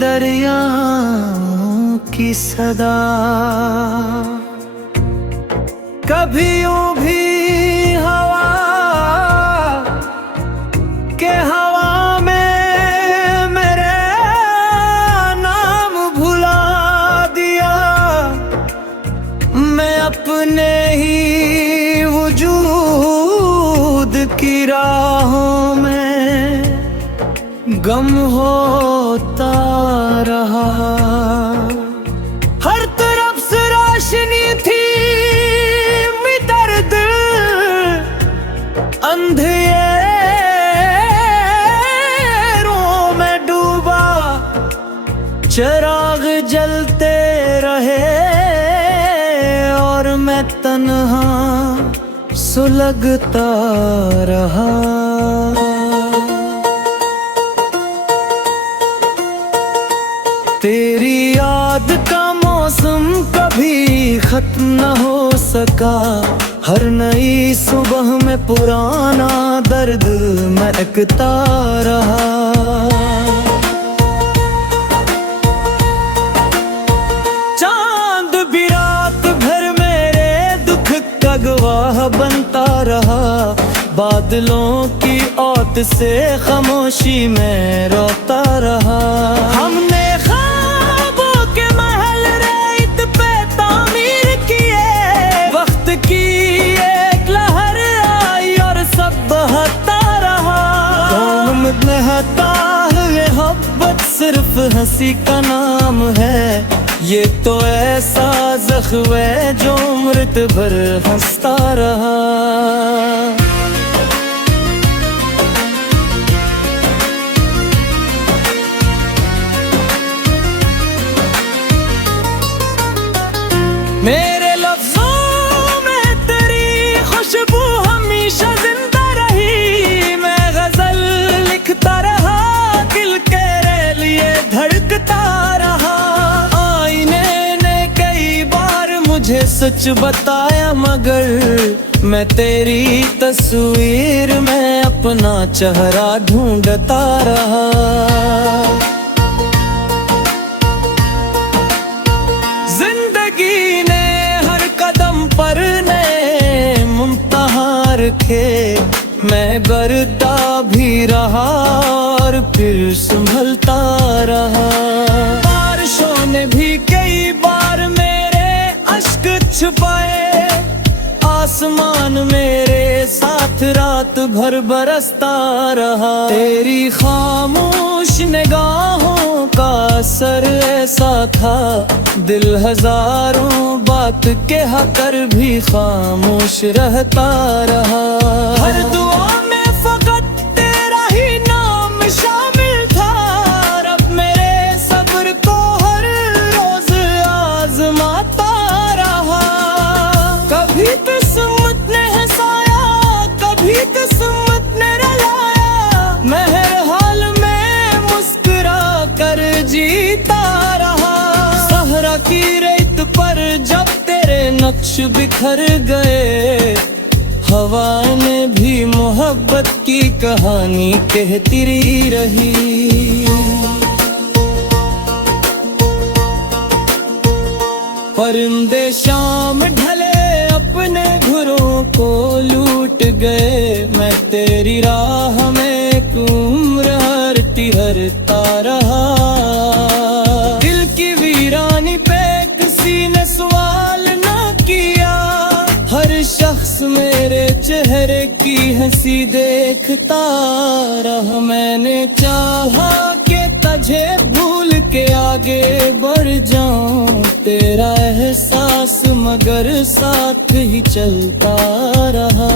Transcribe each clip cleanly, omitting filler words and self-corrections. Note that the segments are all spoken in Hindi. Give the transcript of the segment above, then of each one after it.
दरियाओं की सदा। कभी यूं भी हवा के हवा में मेरे नाम भुला दिया। मैं अपने ही वजूद की राहों में गम होता रहा। हर तरफ से रोशनी थी दर्द अंधेरों में डूबा। चिराग जलते रहे और मैं तन्हा सुलगता रहा। तेरी याद का मौसम कभी खत्म न हो सका। हर नई सुबह में पुराना दर्द महकता रहा। चांद भी रात भर मेरे दुख का गवाह बनता रहा। बादलों की औत से खामोशी में रोता रहा। हमने ख्वाबों के महल रेत पे तामीर किए। वक्त की एक लहर आई और सब बहता रहा। कौन नहता है ये मोहब्बत सिर्फ हंसी का नाम है। ये तो ऐसा ज़ख्म है जो उम्र भर हंसता रहा। मेरे लफ्ज़ों में तेरी खुशबू हमेशा जिंदा रही। मैं गजल लिखता रहा, दिल तेरे लिए धड़कता रहा। आईने ने कई बार मुझे सच बताया, मगर मैं तेरी तस्वीर में अपना चेहरा ढूंढता रहा। मैं बरता भी रहा और फिर संभलता रहा। बारिशों ने भी कई बार मेरे अश्क छुपाए। आसमान मेरे साथ रात भर बरसता रहा। तेरी खामोश निगाहों का असर ऐसा था, दिल हजारों बात कह कर भी खामोश रहता रहा। हर दुआ में फकत तेरा ही नाम शामिल था। रब मेरे सब्र को हर रोज आजमाता रहा। कभी किस्मत ने हंसाया, कभी किस्मत ने रुलाया। मैं हर हाल में मुस्कुरा कर जीता रहा। सहरा की रेत पर जब तेरे नक्श बिखर गए, हवा ने भी मोहब्बत की कहानी कहती रही। परिंदे शाम ढले अपने घरों को लूट गए। मैं तेरी राह में एक उम्र हरता रहा। दिल की वीरानी पे किसी ने सवाल न किया। हर शख्स मेरे चेहरे की हंसी देखता रहा। मैंने चाहा कि तुझे भूल के आगे बढ़ जाऊं, तेरा एहसास मगर साथ ही चलता रहा।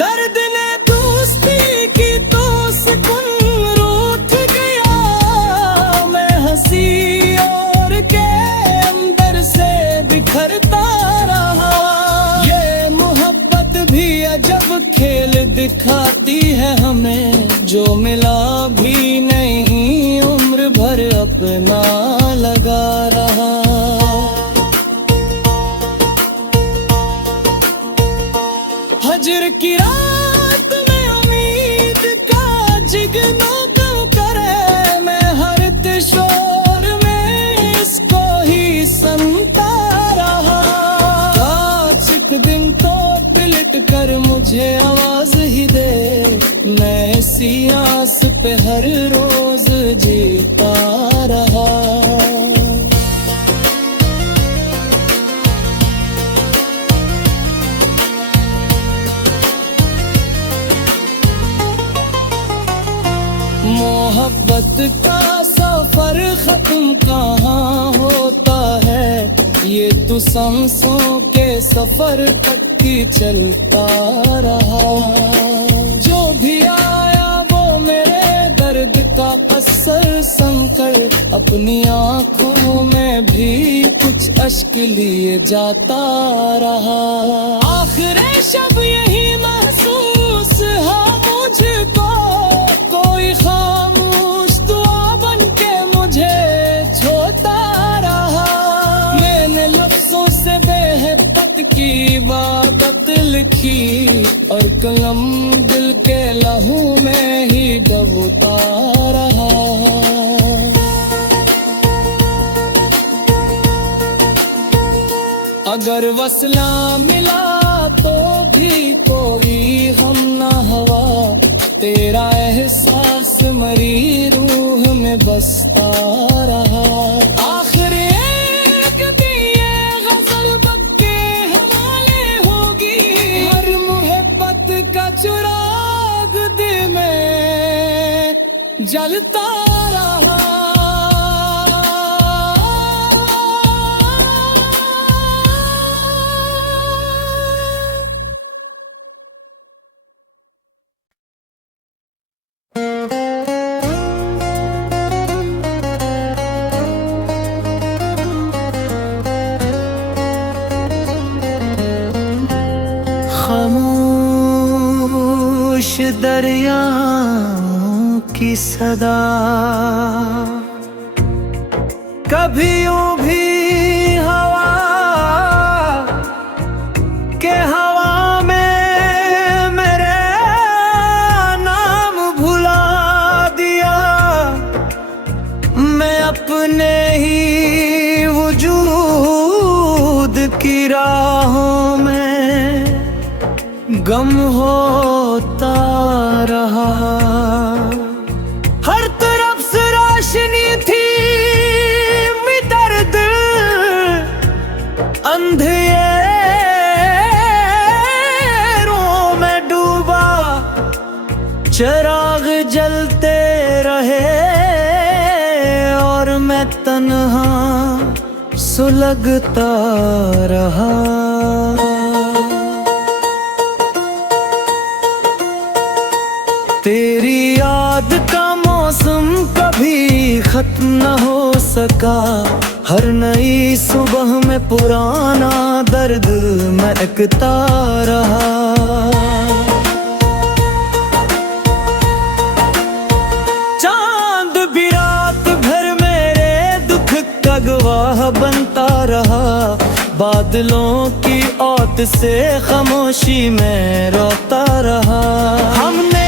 दर्द ने दोस्ती की तो सुकून रूठ गया। मैं हंसी और के अंदर से बिखरता रहा। ये मोहब्बत भी अजब खेल दिखाती है हमें, जो मिला भी नहीं उम्र भर अपना लगा रहा। हजर की रात में कर मुझे आवाज ही दे, मैं इसी आस पे हर रोज जीता रहा। मोहब्बत का सफर खत्म कहाँ होता है, ये तो सांसों के सफर तक ही चलता रहा। जो भी आया वो मेरे दर्द का असर समकर, अपनी आंखों में भी कुछ अश्क लिए जाता रहा। आखिरी शब यही महसूस है मुझको, कोई खामोश दुआ बन के मुझे छोड़ता रहा। मैंने लफ्जों से बेहद की इबादत लिखी, और कलम दिल के लहू में ही डूबता रहा। अगर वसला मिला तो भी कोई हम न हवा, तेरा एहसास मरी रूह में बसता रहा। आखिर एक दिन ये गजल वक्त के हवाले होगी, हर मोहब्बत का चिराग दिल में जलता रहा। खामोश दरियाओं की सदा कभी यूं भी हवा के हवा में मेरे नाम भुला दिया। मैं अपने ही वजूद की राहों में गम होता रहा। हर तरफ से रोशनी थी दर्द, अंधेरों में डूबा चिराग जलते रहे, और मैं तन्हा सुलगता रहा। तेरी याद का मौसम कभी खत्म न हो सका, हर नई सुबह में पुराना दर्द महकता रहा। चांद भी रात भर मेरे दुख का गवाह बनता रहा, बादलों की औत से खामोशी में रोता रहा। हमने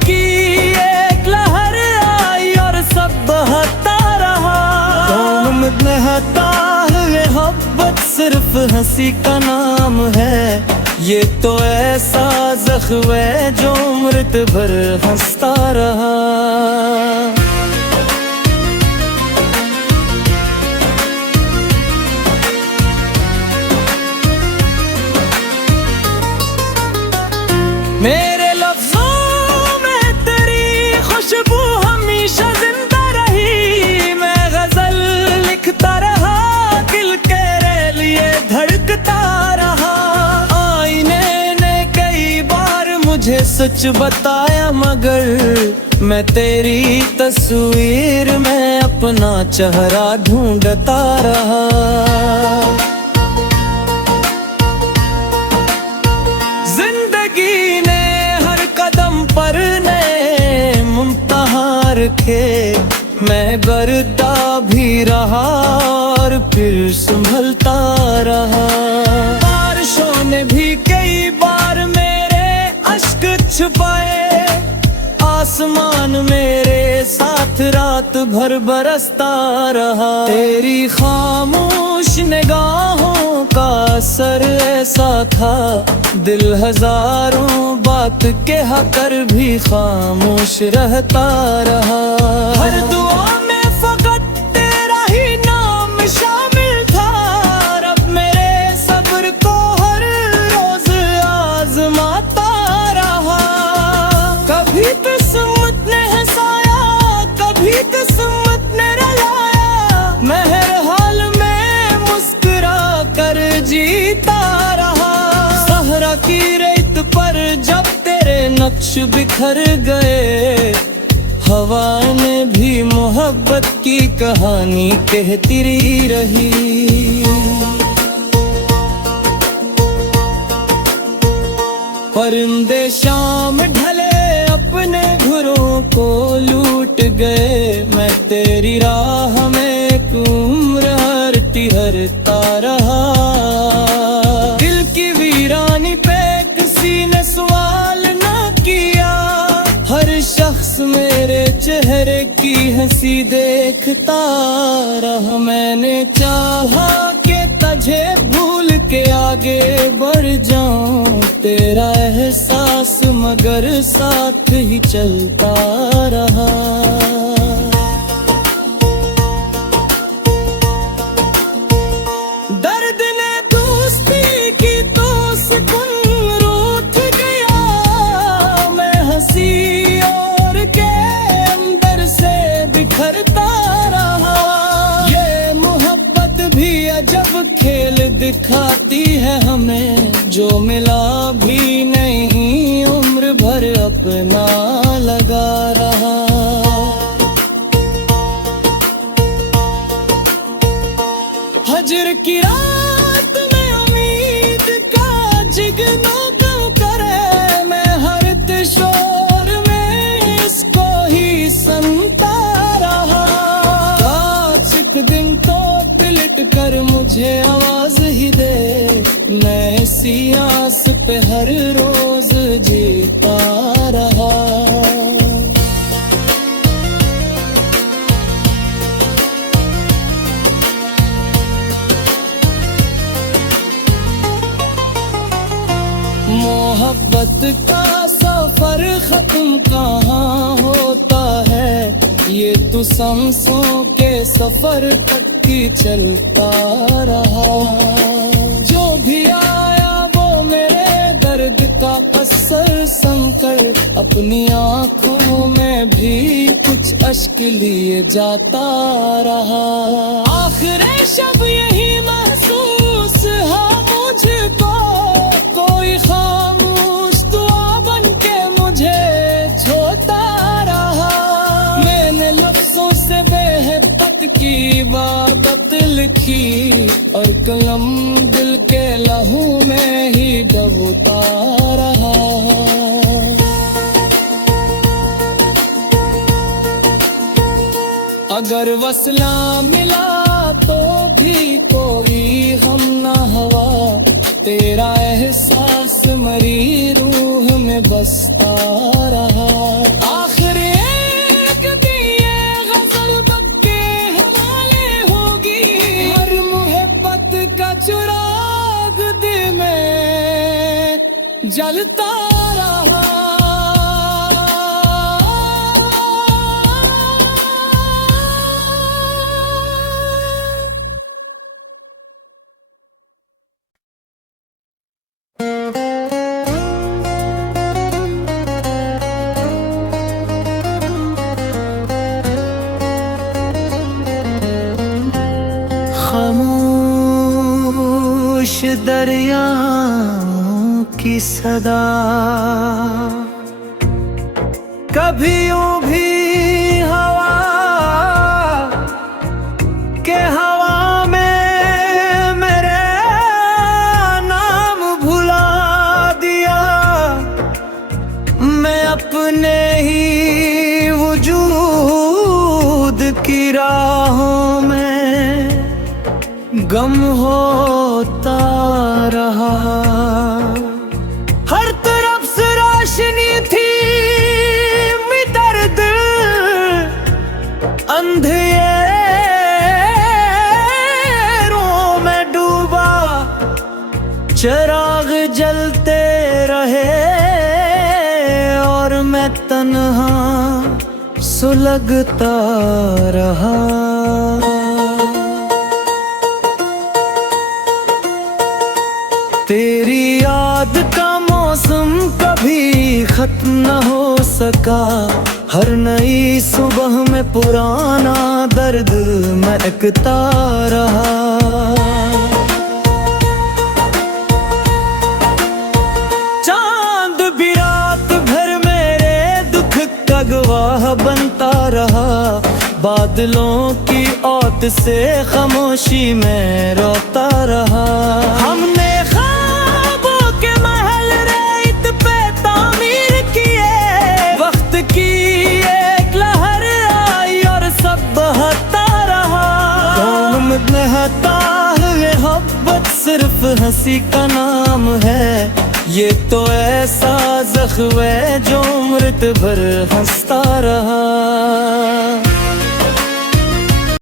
की एक लहर आई और सब बहता रहा। कौन नहता है मोहब्बत सिर्फ हंसी का नाम है, ये तो ऐसा ज़ख्म है जो उम्र भर हंसता रहा। मेरे लफ्ज़ों में तेरी खुशबू हमेशा जिंदा रही, मैं गजल लिखता रहा, दिल तेरे लिए धड़कता रहा। आईने ने कई बार मुझे सच बताया, मगर मैं तेरी तस्वीर में अपना चेहरा ढूंढता रहा। मैं बरता भी रहा और फिर संभलता रहा। बारिशों ने भी कई छुपाए आसमान मेरे साथ रात भर बरसता रहा। तेरी खामोश निगाहों का असर ऐसा था, दिल हजारों बात कह कर भी खामोश रहता रहा। हर दुआ में फकत तेरा ही नाम शामिल था, रब मेरे सब्र को हर रोज आजमाता रहा। कभी किस्मत ने हंसाया, कभी किस्मत ने रुलाया, मैं हर हाल में मुस्कुरा कर जीता रहा। सहरा की रेत पर जब तेरे नक्श बिखर गए, हवा ने भी मोहब्बत की कहानी कहती रही। परिंदे शाम ढले अपने घरों को लूट गए, मैं तेरी राह में एक उम्र हरता रहा। दिल की वीरानी पे किसी ने सवाल ना किया, हर शख्स मेरे चेहरे की हंसी देखता रहा। मैंने चाहा कि तुझे भूल के आगे बढ़ जाऊं, तेरा एहसास मगर साथ ही चलता रहा। दर्द ने दोस्ती की तो सुकून रूठ गया, मैं हंसी और के अंदर से बिखरता रहा। ये मोहब्बत भी अजब खेल दिखाती है हमें, जो मिला भी नहीं उम्र भर अपना लगा रहा। हजर की रात में उम्मीद का जिगना क्यों करे, मैं हर शोर में इसको ही सुनता रहा। आज एक दिन तो पलट कर मुझे आवाज ही दे, मैं इसी आस पे हर रोज जीता रहा। मोहब्बत का सफर खत्म कहाँ होता है, ये तो सांसों के सफर तक ही चलता रहा। जो भी आया वो मेरे दर्द का असर संकर, अपनी आंखों में भी कुछ अश्क लिए जाता रहा। आखिरी शब यही महसूस है मुझको, कोई खामोश दुआ बन के मुझे छोड़ता रहा। मैंने लफ्जों से बेहद की इबादत लिखी, और कलम दिल के लहू में ही डूबता रहा। अगर वसला मिला तो भी कोई हम ना हवा, तेरा एहसास मरी रूह में बसता रहा। आखिर एक दिए गजल बक के हवाले होगी, हर मोहब्बत का चिराग दिल में जलता रहा। खामोश दरियाओं की सदा कभी यूं भी हवा के हवा में मेरे नाम भुला दिया। मैं अपने ही वजूद की राहों में गम होता रहा। हर तरफ से रोशनी थी दर्द चिराग जलते रहे और मैं तन्हा सुलगता रहा। तेरी याद का मौसम कभी खत्म न हो सका, हर नई सुबह में पुराना दर्द महकता रहा। चांद भी रात भर मेरे दुख का गवाह बनता रहा, बादलों की औत से खामोशी में रोता रहा। हमने ख्वाबों के महल रेत पे तामीर किए, वक्त की एक लहर आई और सब बहता रहा। कौम नहता है मोहब्बत सिर्फ हंसी का नाम है, ये तो ऐसा ज़ख्म है जो मृत भर हंसता रहा।